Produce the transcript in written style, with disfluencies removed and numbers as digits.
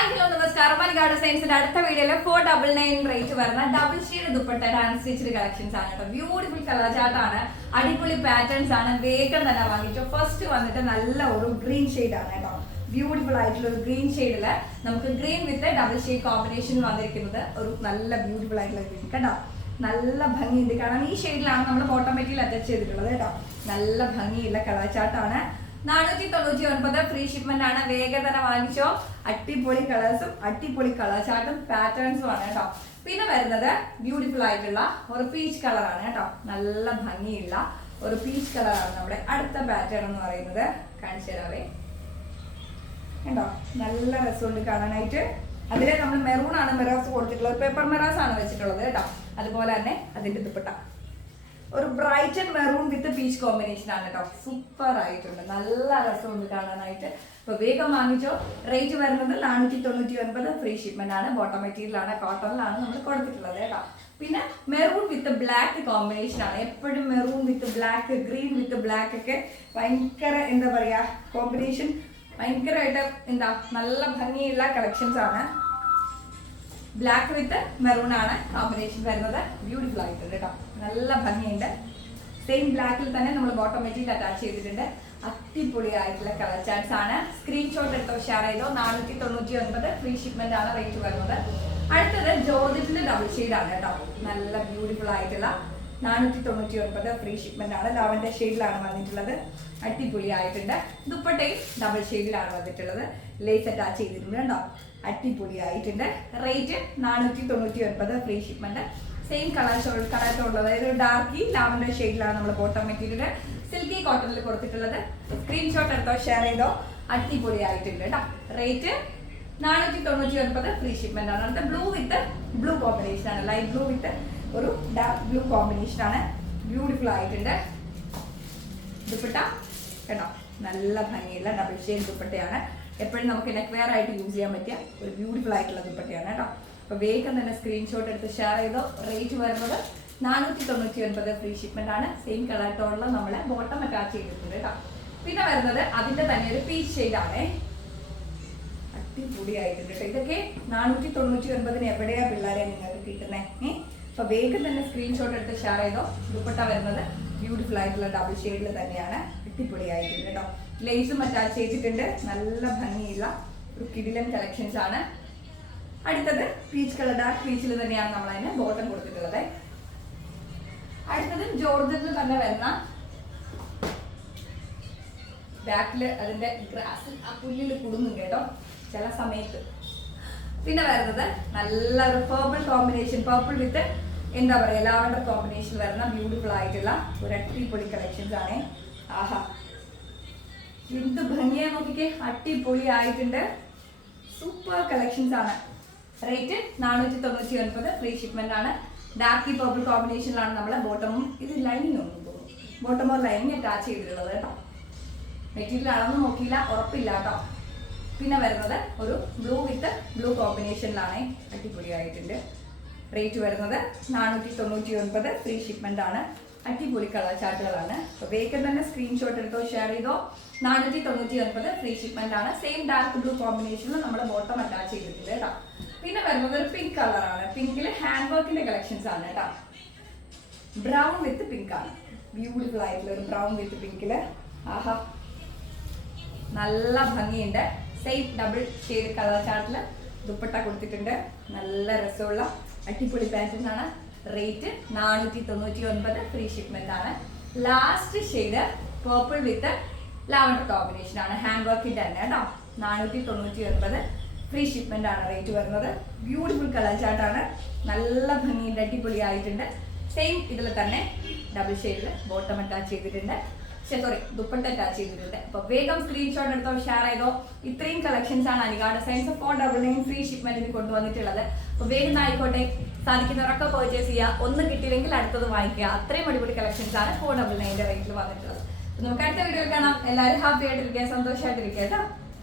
Hi hello നമസ്കാരം. മലയാള സയൻസിന്റെ അടുത്ത വീഡിയോയിൽ 499 റേറ്റ് വരുന്ന double shade dupatta hand stitched collections ആണ് കേട്ടോ. ബ്യൂട്ടിഫുൾ കളർ ചാർട്ടാണ്, അടിപൊളി പാറ്റേൺസ് ആണ്. വേഗം തന്നെ വാങ്ങിച്ചു. ഫസ്റ്റ് വന്നിട്ട് നല്ല ഒരു ഗ്രീൻ ഷെയ്ഡ് ആണ് കേട്ടോ. ബ്യൂട്ടിഫുൾ ആയിട്ടുള്ള ഒരു ഗ്രീൻ ഷെയ്ഡില് നമുക്ക് green with double shade combination വന്നിരിക്കുന്നത് ഒരു നല്ല ബ്യൂട്ടിഫുൾ ആയിട്ടുള്ള ഗ്രീൻ കേട്ടോ. നല്ല ഭംഗിയുണ്ട്. കാരണം ഈ ഷെയ്ഡിലാണ് നമ്മൾ ബോട്ടം മെറ്റീരിയൽ അറ്റാച്ച് ചെയ്തിട്ടുള്ളത് കേട്ടോ. നല്ല ഭംഗിയുള്ള കളർ ചാർട്ടാണ്. 499 ഫ്രീ ഷിപ്മെന്റ് ആണ്. വേഗം തന്നെ വാങ്ങിച്ചോ. അടിപൊളി കളേഴ്സും അടിപൊളി കളർ ചാർട്ടും പാറ്റേൺസും ആണ് കേട്ടോ. പിന്നെ വരുന്നത് ബ്യൂട്ടിഫുൾ ആയിട്ടുള്ള ഒരു പീച്ച് കളറാണ് കേട്ടോ. നല്ല ഭംഗിയുള്ള ഒരു പീച്ച് കളറാണ് നമ്മുടെ അടുത്ത പാറ്റേൺ എന്ന് പറയുന്നത്. കാണിച്ചു തരാവേ കേട്ടോ. നല്ല രസമുണ്ട് കാണാനായിട്ട്. അതിലെ നമ്മൾ മെറൂൺ ആണ് മെറാസ് കൊടുത്തിട്ടുള്ളത്, പേപ്പർ മെറാസ് ആണ് വെച്ചിട്ടുള്ളത് കേട്ടോ. അതുപോലെ തന്നെ അതിന്റെ ദുപ്പട്ട ഒരു bright and maroon with peach combination ആണ് കേട്ടോ. സൂപ്പർ ആയിട്ടുണ്ട്, നല്ല രസമുണ്ട് കാണാനായിട്ട്. അപ്പൊ വേഗം വാങ്ങിച്ചോ. റേറ്റ് വരുന്നത് 499 ഫ്രീ ഷിപ്മെന്റ് ആണ്. ബോട്ടം മെറ്റീരിയൽ ആണ്, കോട്ടണിലാണ് നമ്മൾ കൊടുത്തിട്ടുള്ളത് കേട്ടോ. പിന്നെ മെറൂൺ വിത്ത് ബ്ലാക്ക് കോമ്പിനേഷൻ ആണ്. എപ്പോഴും മെറൂൺ വിത്ത് ബ്ലാക്ക്, ഗ്രീൻ വിത്ത് ബ്ലാക്ക് ഒക്കെ ഭയങ്കര എന്താ പറയാ കോമ്പിനേഷൻ, ഭയങ്കരമായിട്ട് എന്താ നല്ല ഭംഗിയുള്ള കളക്ഷൻസ് ആണ്. ബ്ലാക്ക് വിത്ത് മെറൂൺ ആണ് കോമ്പിനേഷൻ വരുന്നത്. ബ്യൂട്ടിഫുൾ ആയിട്ടുണ്ട് കേട്ടോ, നല്ല ഭംഗിയുണ്ട്. സെയിം ബ്ലാക്കിൽ തന്നെ നമ്മൾ ബോട്ടം മെറ്റീരിയൽ അറ്റാച്ച് ചെയ്തിട്ടുണ്ട്. അടിപൊളി ആയിട്ടുള്ള കളർ ചാർട്ട്സ് ആണ്. സ്ക്രീൻഷോട്ട് എടുത്തോ, ഷെയർ ചെയ്തോ. 499 ഫ്രീ ഷിപ്മെന്റ് ആണ് റേറ്റ് വരുന്നത്. അടുത്തത് ജോർജറ്റിന്റെ ഡബിൾ ഷെയ്ഡ് ആണ് കേട്ടോ. നല്ല ബ്യൂട്ടിഫുൾ ആയിട്ടുള്ള 499 ഫ്രീ ഷിപ്മെന്റ് ആണ്. ലാവൻഡർ ഷെയ്ഡിലാണ് വന്നിട്ടുള്ളത്. അടിപൊളി ആയിട്ടുണ്ട്. ദുപ്പട്ടയും ഡബിൾ ഷെയ്ഡിലാണ് വന്നിട്ടുള്ളത്. ലേസ് അറ്റാച്ച് ചെയ്തിട്ടുണ്ട് കേട്ടോ. അടിപൊളി ആയിട്ടുണ്ട്. Rate 499 free shipment. സെയിം കളറുള്ളത്, അതായത് ഡാർക്കി ലാവൻഡർ ഷെയ്ഡിലാണ് നമ്മൾ ബോട്ടം മെറ്റീരിയൽ സിൽക്കി കോട്ടണിൽ കൊടുത്തിട്ടുള്ളത്. സ്ക്രീൻഷോട്ട് എടുത്തോ, ഷെയർ ചെയ്തോ. അടിപൊളി ആയിട്ടുണ്ട് കേട്ടോ. റേറ്റ് 499 ഫ്രീ ഷിപ്മെന്റ് ആണ്. അടുത്ത ബ്ലൂ വിത്ത് ബ്ലൂ കോമ്പിനേഷൻ ആണ്. ലൈറ്റ് ബ്ലൂ വിത്ത് ഒരു ഡാർക്ക് ബ്ലൂ കോമ്പിനേഷൻ ആണ്. ബ്യൂട്ടിഫുൾ ആയിട്ടുണ്ട്. ദുപ്പട്ട കേട്ടോ, നല്ല ഭംഗിയുള്ള ഡബിൾ ഷെയ്ഡ് ദുപ്പട്ടയാണ്. എപ്പോഴും നമുക്ക് നെക്ക് വെയർ ആയിട്ട് യൂസ് ചെയ്യാൻ പറ്റിയ ഒരു ബ്യൂട്ടിഫുൾ ആയിട്ടുള്ള ദുപ്പട്ടയാണ് കേട്ടോ. അപ്പൊ വേഗം തന്നെ സ്ക്രീൻഷോട്ട് എടുത്ത് ഷെയർ ചെയ്തോ. റേറ്റ് വരുന്നത് 499 ഫ്രീ ഷിപ്മെന്റ് ആണ്. സെയിം കളർ ടോണിൽ നമ്മളെ ബോട്ടം അറ്റാച്ച് ചെയ്തിട്ടുണ്ട് കേട്ടോ. പിന്നെ വരുന്നത് അതിന്റെ തന്നെ ഒരു പീച്ച് ഷെയ്ഡ് ആണ്. അടിപൊളി ആയിട്ടുണ്ട് കേട്ടോ. ഇതൊക്കെ 499 എവിടെയാ പിള്ളേരെ നിങ്ങൾക്ക് കിട്ടുന്നത്? അപ്പൊ വേഗം തന്നെ സ്ക്രീൻഷോട്ട് എടുത്ത് ഷെയർ ചെയ്തോ. ദുപ്പട്ട വരുന്നത് ബ്യൂട്ടിഫുൾ ആയിട്ടുള്ള ഡബിൾ ഷെയ്ഡിൽ തന്നെയാണ്. അടിപൊളി ആയിട്ടുണ്ട് കേട്ടോ. ലേസും അറ്റാച്ച് ചെയ്തിട്ടുണ്ട്. നല്ല ഭംഗിയുള്ള ഒരു കിടിലൻ കളക്ഷൻസ് ആണ്. അടുത്തത് പീച്ച് കളർ, ഡാർക്ക് പീച്ചിൽ തന്നെയാണ് നമ്മൾ അതിന് ബോട്ടം കൊടുത്തിട്ടുള്ളത്. അടുത്തത് ജോർജറ്റിൽ തന്നെ വരുന്ന ബാക്കില് അതിന്റെ ഗ്രാസിൽ ആ പുല്ലിൽ കുടുങ്ങും കേട്ടോ ചില സമയത്ത്. പിന്നെ വരുന്നത് നല്ലൊരു പേർപ്പിൾ കോമ്പിനേഷൻ, പേർപ്പിൾ വിത്ത് എന്താ പറയാ ലാവൻഡർ കോമ്പിനേഷൻ വരുന്ന ബ്യൂട്ടിഫുൾ ആയിട്ടുള്ള ഒരു അടിപൊളി കളക്ഷൻസ് ആണ്. ആഹാ, എന്ത് ഭംഗിയാ നോക്കിക്കേ. അടിപൊളി ആയിട്ടുണ്ട്. സൂപ്പർ കളക്ഷൻസ് ആണ്. റേറ്റ് 499 ഫ്രീ ഷിപ്മെന്റ് ആണ്. ഡാർക്കി പേർപ്പിൾ കോമ്പിനേഷനിലാണ് നമ്മളെ ബോട്ടമും ഇത് ലൈനിങ് ഒന്നും തോന്നുന്നു. ബോട്ടമോ ലൈനിങ് അറ്റാച്ച് ചെയ്തിട്ടുള്ളത് കേട്ടോ. മെറ്റീരിയൽ അളന്ന് നോക്കിയില്ല, ഉറപ്പില്ല കേട്ടോ. പിന്നെ വരുന്നത് ഒരു ബ്ലൂ വിത്ത് ബ്ലൂ കോമ്പിനേഷനിലാണ്. അടിപൊളി ആയിട്ടുണ്ട്. റേറ്റ് വരുന്നത് 499 ഫ്രീ ഷിപ്മെന്റ് ആണ്. അടിപൊളി കളർ ചാർട്ടുകളാണ്. അപ്പോൾ വേഗം തന്നെ സ്ക്രീൻഷോട്ട് എടുത്തോ, ഷെയർ ചെയ്തോ. 499 ഫ്രീ ഷിപ്മെന്റ് ആണ്. സെയിം ഡാർക്ക് ബ്ലൂ കോമ്പിനേഷനിൽ നമ്മുടെ ബോട്ടം അറ്റാച്ച് ചെയ്തിട്ടുണ്ട് കേട്ടോ. പിന്നെ വരുന്നത് ഒരു പിങ്ക് കളറാണ്. പിങ്കിൽ ഹാൻഡ് വർക്കിന്റെ കളക്ഷൻസ് ആണ് കേട്ടോ. ബ്രൗൺ വിത്ത് പിങ്ക് ആണ്. ബ്യൂട്ടിഫുൾ ആയിട്ടുള്ള ഒരു ബ്രൗൺ വിത്ത് പിങ്കില്. ആഹാ, നല്ല ഭംഗിയുണ്ട്. സെയിം ഡബിൾ ഷെയ്ഡ് കളർ ചാർട്ടില് ദുപ്പട്ട കൊടുത്തിട്ടുണ്ട്. നല്ല രസമുള്ള അടിപൊളി പാറ്റേൺ ആണ്. റേറ്റ് 499 ഫ്രീ ഷിപ്മെന്റ് ആണ്. Last shade purple with lavender combination ആണ്. ഹാൻഡ് വർക്കിന്റെ തന്നെ കേട്ടോ. 499 ഫ്രീ ഷിപ്മെന്റ് ആണ് റേറ്റ് വരുന്നത്. ബ്യൂട്ടിഫുൾ കളർ ചാർട്ടാണ്. നല്ല ഭംഗിയുണ്ട്, അടിപൊളി ആയിട്ടുണ്ട്. സെയിം ഇതിൽ തന്നെ ഡബിൾ ഷെയ്ഡിൽ ബോട്ടം അറ്റാച്ച് ചെയ്തിട്ടുണ്ട്. ദുപ്പട്ട അറ്റാച്ച് ചെയ്തിട്ടുണ്ട്. അപ്പൊ വേഗം സ്ക്രീൻഷോട്ട് എടുത്തോ, ഷെയർ ചെയ്തോ. ഇത്രയും കളക്ഷൻസ് ആണ് അലിഗാർഡ് സയൻസ് 499 ഫ്രീ ഷിപ്മെന്റിന് കൊണ്ടുവന്നിട്ടുള്ളത്. അപ്പൊ വേഗം ആയിക്കോട്ടെ, സാധിക്കുന്നവരൊക്കെ പർച്ചേസ് ചെയ്യുക. ഒന്ന് കിട്ടിയില്ലെങ്കിൽ അടുത്തത് വാങ്ങിക്കുക. അത്രയും അടിപൊളി കളക്ഷൻസ് ആണ് 499 റേറ്റിൽ വന്നിട്ടുള്ളത്. നമുക്ക് അടുത്ത വീഡിയോ കാണാം. എല്ലാവരും ഹാപ്പി ആയിട്ടിരിക്കുക, സന്തോഷമായിട്ടിരിക്കുക കേട്ടോ.